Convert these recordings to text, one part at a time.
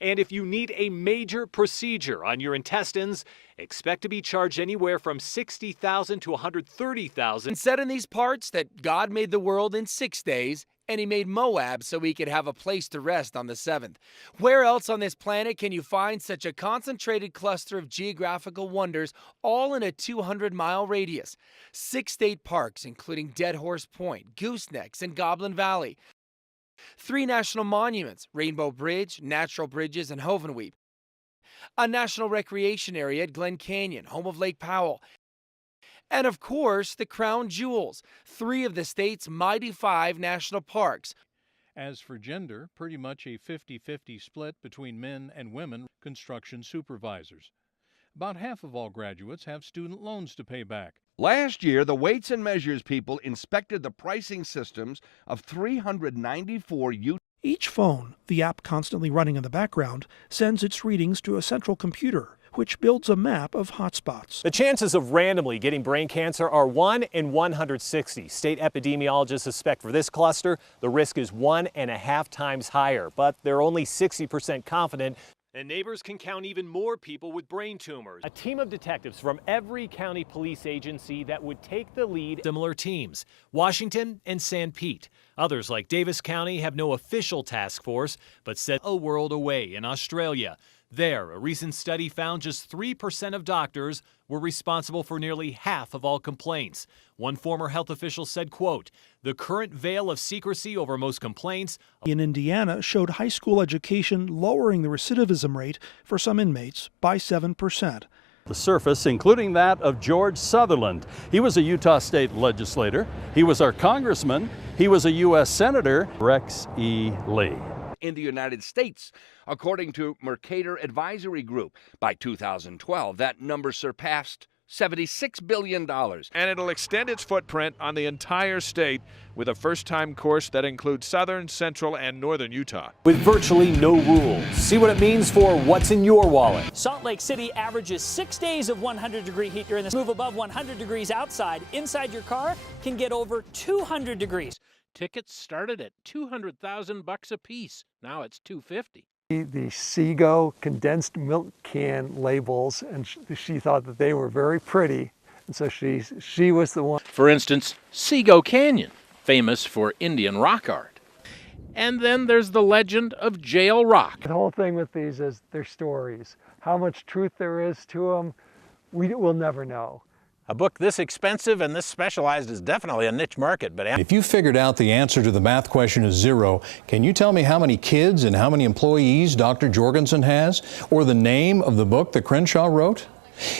And if you need a major procedure on your intestines, expect to be charged anywhere from $60,000 to $130,000. It said in these parts that God made the world in 6 days, and he made Moab so he could have a place to rest on the seventh. Where else on this planet can you find such a concentrated cluster of geographical wonders, all in a 200-mile radius? 6 state parks, including Dead Horse Point, Goosenecks, and Goblin Valley. 3 national monuments, Rainbow Bridge, Natural Bridges, and Hovenweep. A national recreation area at Glen Canyon, home of Lake Powell. And of course, the crown jewels, 3 of the state's mighty 5 national parks. As for gender, pretty much a 50-50 split between men and women construction supervisors. About half of all graduates have student loans to pay back. Last year, the Weights and Measures people inspected the pricing systems of 394 Each phone, the app constantly running in the background, sends its readings to a central computer, which builds a map of hotspots. The chances of randomly getting brain cancer are 1 in 160. State epidemiologists suspect for this cluster, the risk is 1.5 times higher, but they're only 60% confident. And neighbors can count even more people with brain tumors. A team of detectives from every county police agency that would take the lead. Similar teams, Washington and San Pete. Others like Davis County have no official task force, but said a world away in Australia. There, a recent study found just 3% of doctors were responsible for nearly half of all complaints. One former health official said, quote, "The current veil of secrecy over most complaints in Indiana showed high school education lowering the recidivism rate for some inmates by 7%. The surface, including that of George Sutherland. He was a Utah state legislator. He was our congressman. He was a U.S. Senator. Rex E. Lee. in the United States, according to Mercator Advisory Group. By 2012, that number surpassed $76 billion. And it'll extend its footprint on the entire state with a first-time course that includes southern, central, and northern Utah. With virtually no rules. See what it means for what's in your wallet. Salt Lake City averages 6 days of 100-degree heat during this. Move above 100 degrees outside. Inside your car can get over 200 degrees. Tickets started at $200,000 a piece. Now it's $250. The Seago condensed milk can labels, and she thought that they were very pretty, and so she was the one. For instance, Seago Canyon, famous for Indian rock art. And then there's the legend of Jail Rock. The whole thing with these is their stories. How much truth there is to them, we'll never know. A book this expensive and this specialized is definitely a niche market. But if you figured out the answer to the math question is 0, can you tell me how many kids and how many employees Dr. Jorgensen has, or the name of the book that Crenshaw wrote?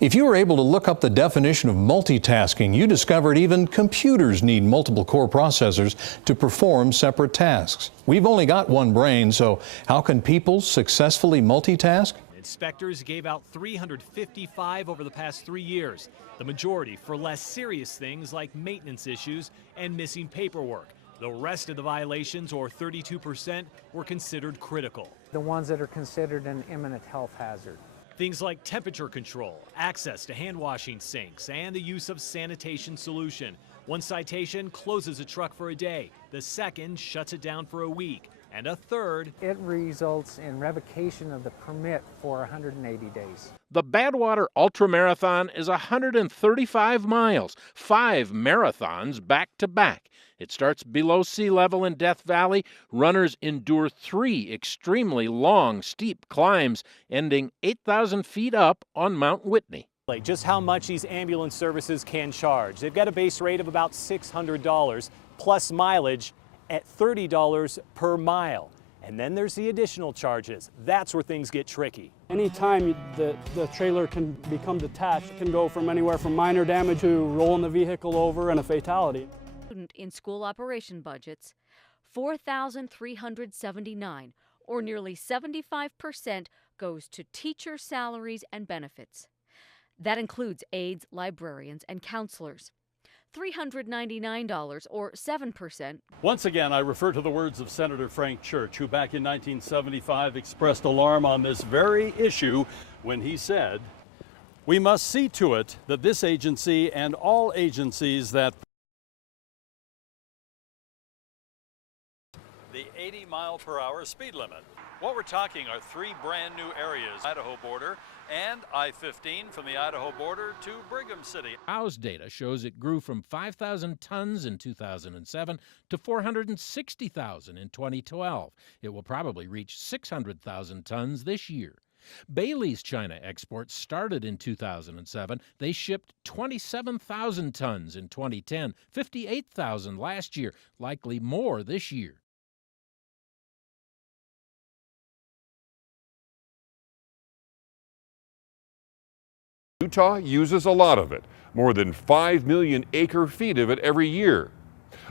If you were able to look up the definition of multitasking, you discovered even computers need multiple core processors to perform separate tasks. We've only got one brain, so how can people successfully multitask? Inspectors gave out 355 over the past 3 years, the majority for less serious things like maintenance issues and missing paperwork. The rest of the violations, or 32%, were considered critical. The ones that are considered an imminent health hazard. Things like temperature control, access to hand washing sinks, and the use of sanitation solution. One citation closes a truck for a day. The second shuts it down for a week. And a third, it results in revocation of the permit for 180 days. The Badwater Ultramarathon is 135 miles, 5 marathons back to back. It starts below sea level in Death Valley. Runners endure 3 extremely long, steep climbs, ending 8,000 feet up on Mount Whitney. Just how much these ambulance services can charge. They've got a base rate of about $600 plus mileage at $30 per mile. And then there's the additional charges. That's where things get tricky. Anytime the trailer can become detached, it can go from anywhere from minor damage to rolling the vehicle over and a fatality. In school operation budgets, 4,379, or nearly 75%, goes to teacher salaries and benefits. That includes aides, librarians, and counselors. $399, or 7%. Once again, I refer to the words of Senator Frank Church, who back in 1975 expressed alarm on this very issue when he said, "We must see to it that this agency and all agencies that..." The 80 80-mile-per-hour speed limit. What we're talking are 3 brand new areas, Idaho border and I-15 from the Idaho border to Brigham City. House data shows it grew from 5,000 tons in 2007 to 460,000 in 2012. It will probably reach 600,000 tons this year. Bailey's China exports started in 2007. They shipped 27,000 tons in 2010, 58,000 last year, likely more this year. Utah uses a lot of it, more than 5 million acre-feet of it every year.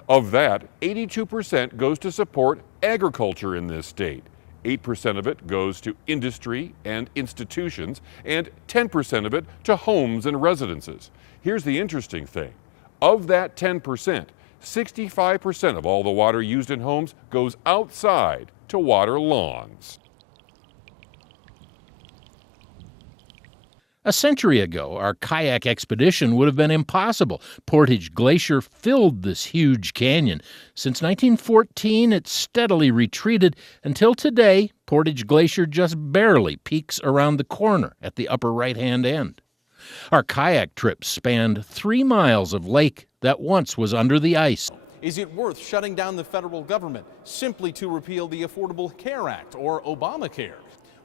Of that, 82% goes to support agriculture in this state. 8% of it goes to industry and institutions, and 10% of it to homes and residences. Here's the interesting thing. Of that 10%, 65% of all the water used in homes goes outside to water lawns. A century ago, our kayak expedition would have been impossible. Portage Glacier filled this huge canyon. Since 1914, it steadily retreated until today, Portage Glacier just barely peaks around the corner at the upper right-hand end. Our kayak trips spanned 3 miles of lake that once was under the ice. Is it worth shutting down the federal government simply to repeal the Affordable Care Act or Obamacare?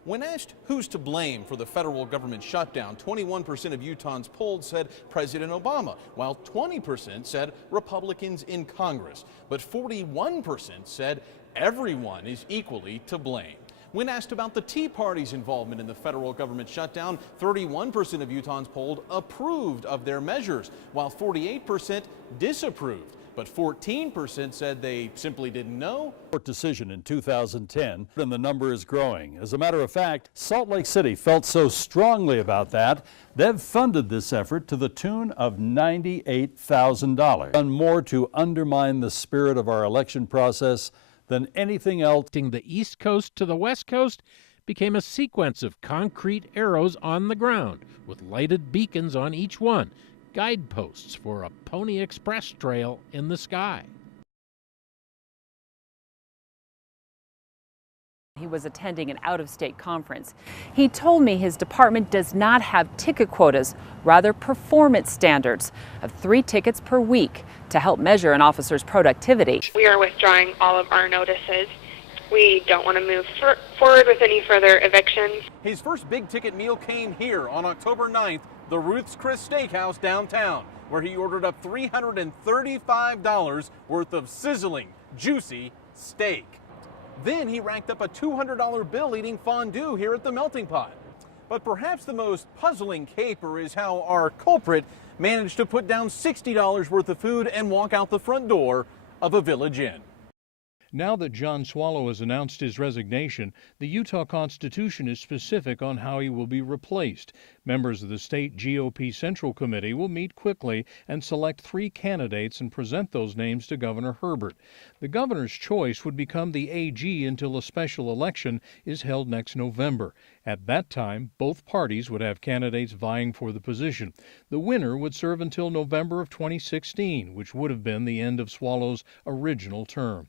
When asked who's to blame for the federal government shutdown, 21% of Utahns polled said President Obama, while 20% said Republicans in Congress. But 41% said everyone is equally to blame. When asked about the Tea Party's involvement in the federal government shutdown, 31% of Utahns polled approved of their measures, while 48% disapproved. But 14% said they simply didn't know. Court decision in 2010, and the number is growing. As a matter of fact, Salt Lake City felt so strongly about that, they've funded this effort to the tune of $98,000. Done more to undermine the spirit of our election process than anything else. The East Coast to the West Coast became a sequence of concrete arrows on the ground with lighted beacons on each one. Guideposts for a Pony Express trail in the sky. He was attending an out-of-state conference. He told me his department does not have ticket quotas, rather performance standards of 3 tickets per week to help measure an officer's productivity. We are withdrawing all of our notices. We don't want to move forward with any further evictions. His first big ticket meal came here on October 9th, the Ruth's Chris Steakhouse downtown, where he ordered up $335 worth of sizzling, juicy steak. Then he racked up a $200 bill eating fondue here at the Melting Pot. But perhaps the most puzzling caper is how our culprit managed to put down $60 worth of food and walk out the front door of a Village Inn. Now that John Swallow has announced his resignation, the Utah Constitution is specific on how he will be replaced. Members of the state GOP Central Committee will meet quickly and select 3 candidates and present those names to Governor Herbert. The governor's choice would become the AG until a special election is held next November. At that time, both parties would have candidates vying for the position. The winner would serve until November of 2016, which would have been the end of Swallow's original term.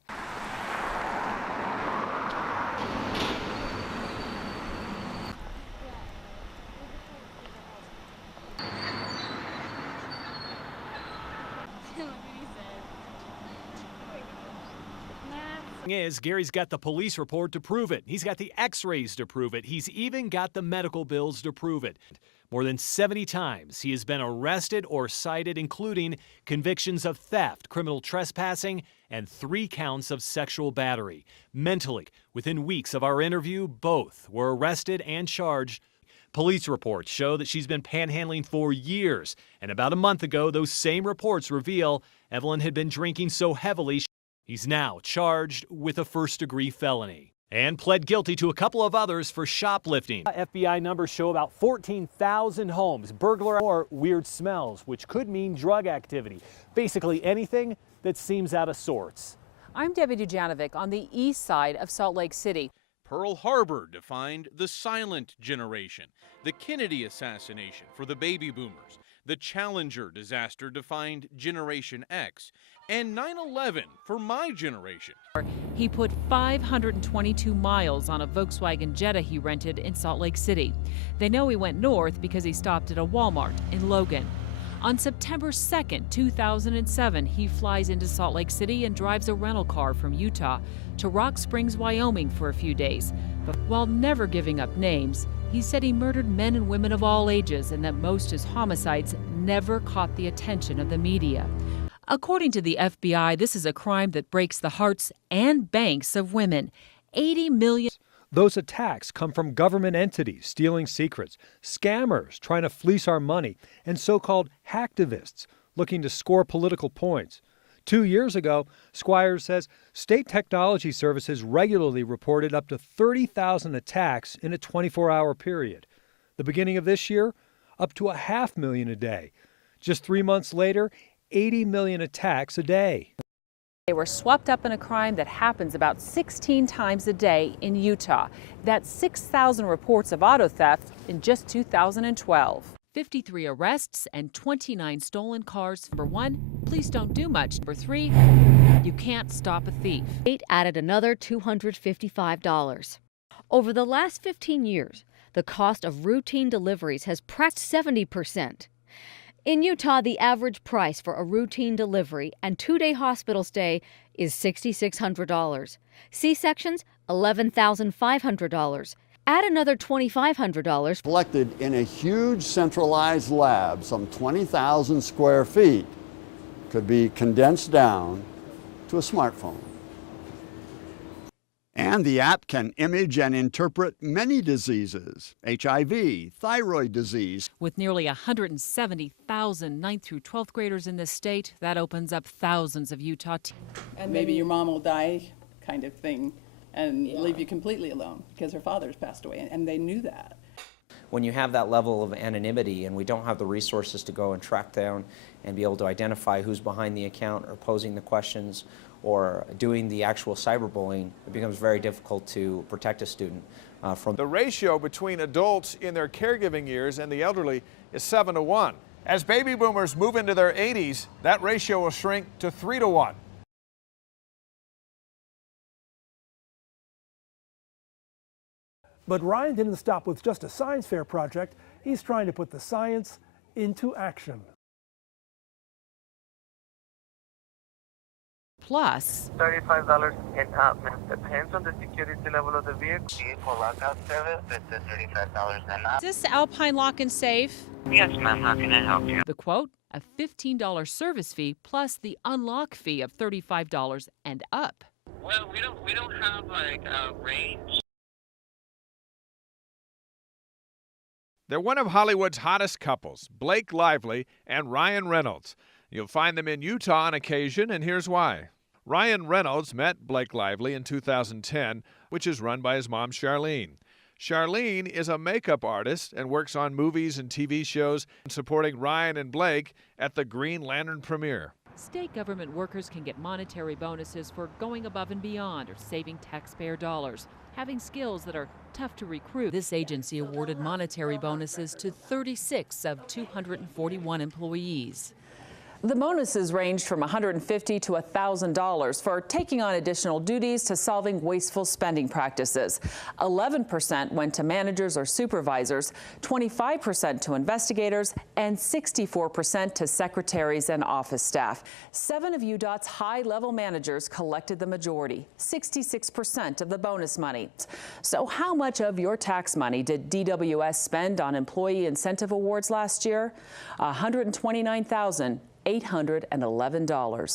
Is Gary's got the police report to prove it. He's got the x-rays to prove it. He's even got the medical bills to prove it. More than 70 times he has been arrested or cited, including convictions of theft, criminal trespassing, and 3 counts of sexual battery. Mentally, within weeks of our interview, both were arrested and charged. Police reports show that she's been panhandling for years, and about a month ago, those same reports reveal Evelyn had been drinking so heavily he's now charged with a first-degree felony and pled guilty to a couple of others for shoplifting. FBI numbers show about 14,000 homes, burglar or weird smells, which could mean drug activity. Basically anything that seems out of sorts. I'm Debbie Dujanovic on the east side of Salt Lake City. Pearl Harbor defined the silent generation, the Kennedy assassination for the baby boomers. The Challenger disaster defined Generation X, and 9/11 for my generation. He put 522 miles on a Volkswagen Jetta he rented in Salt Lake City. They know he went north because he stopped at a Walmart in Logan. On September 2nd, 2007, he flies into Salt Lake City and drives a rental car from Utah to Rock Springs, Wyoming for a few days. But while never giving up names, he said he murdered men and women of all ages and that most of his homicides never caught the attention of the media. According to the FBI, this is a crime that breaks the hearts and banks of women. 80 million. Those attacks come from government entities stealing secrets, scammers trying to fleece our money, and so-called hacktivists looking to score political points. 2 years ago, Squires says state technology services regularly reported up to 30,000 attacks in a 24-hour period. The beginning of this year, up to 500,000 a day. Just 3 months later, 80 million attacks a day. They were swept up in a crime that happens about 16 times a day in Utah. That's 6,000 reports of auto theft in just 2012. 53 arrests and 29 stolen cars. Number 1, police don't do much. Number 3, you can't stop a thief. State added another $255. Over the last 15 years, the cost of routine deliveries has pressed 70%. In Utah, the average price for a routine delivery and 2-day hospital stay is $6,600. C-sections, $11,500. Add another $2,500. Collected in a huge centralized lab, some 20,000 square feet, could be condensed down to a smartphone. And the app can image and interpret many diseases, HIV, thyroid disease. With nearly 170,000 9th through 12th graders in this state, that opens up thousands of Utah teens. And maybe your mom will die kind of thing and leave you completely alone because her father's passed away, and they knew that. When you have that level of anonymity and we don't have the resources to go and track down and be able to identify who's behind the account or posing the questions or doing the actual cyberbullying, it becomes very difficult to protect a student from. The ratio between adults in their caregiving years and the elderly is 7-to-1. As baby boomers move into their 80s, that ratio will shrink to 3-to-1. But Ryan didn't stop with just a science fair project. He's trying to put the science into action. Plus, $35 and up, man. Depends on the security level of the vehicle. Vehicle lockout service, it's $35 and up. is this Alpine Lock and Safe? Yes, ma'am. How can I help you? The quote, a $15 service fee plus the unlock fee of $35 and up. Well, we don't have like a range. They're one of Hollywood's hottest couples, Blake Lively and Ryan Reynolds. You'll find them in Utah on occasion, and here's why. Ryan Reynolds met Blake Lively in 2010, which is run by his mom, Charlene. Charlene is a makeup artist and works on movies and TV shows, supporting Ryan and Blake at the Green Lantern premiere. State government workers can get monetary bonuses for going above and beyond or saving taxpayer dollars, having skills that are tough to recruit. This agency awarded monetary bonuses to 36 of 241 employees. The bonuses ranged from $150 to $1,000 for taking on additional duties to solving wasteful spending practices. 11% went to managers or supervisors, 25% to investigators, and 64% to secretaries and office staff. 7 of UDOT's high-level managers collected the majority, 66% of the bonus money. So how much of your tax money did DWS spend on employee incentive awards last year? $129,811.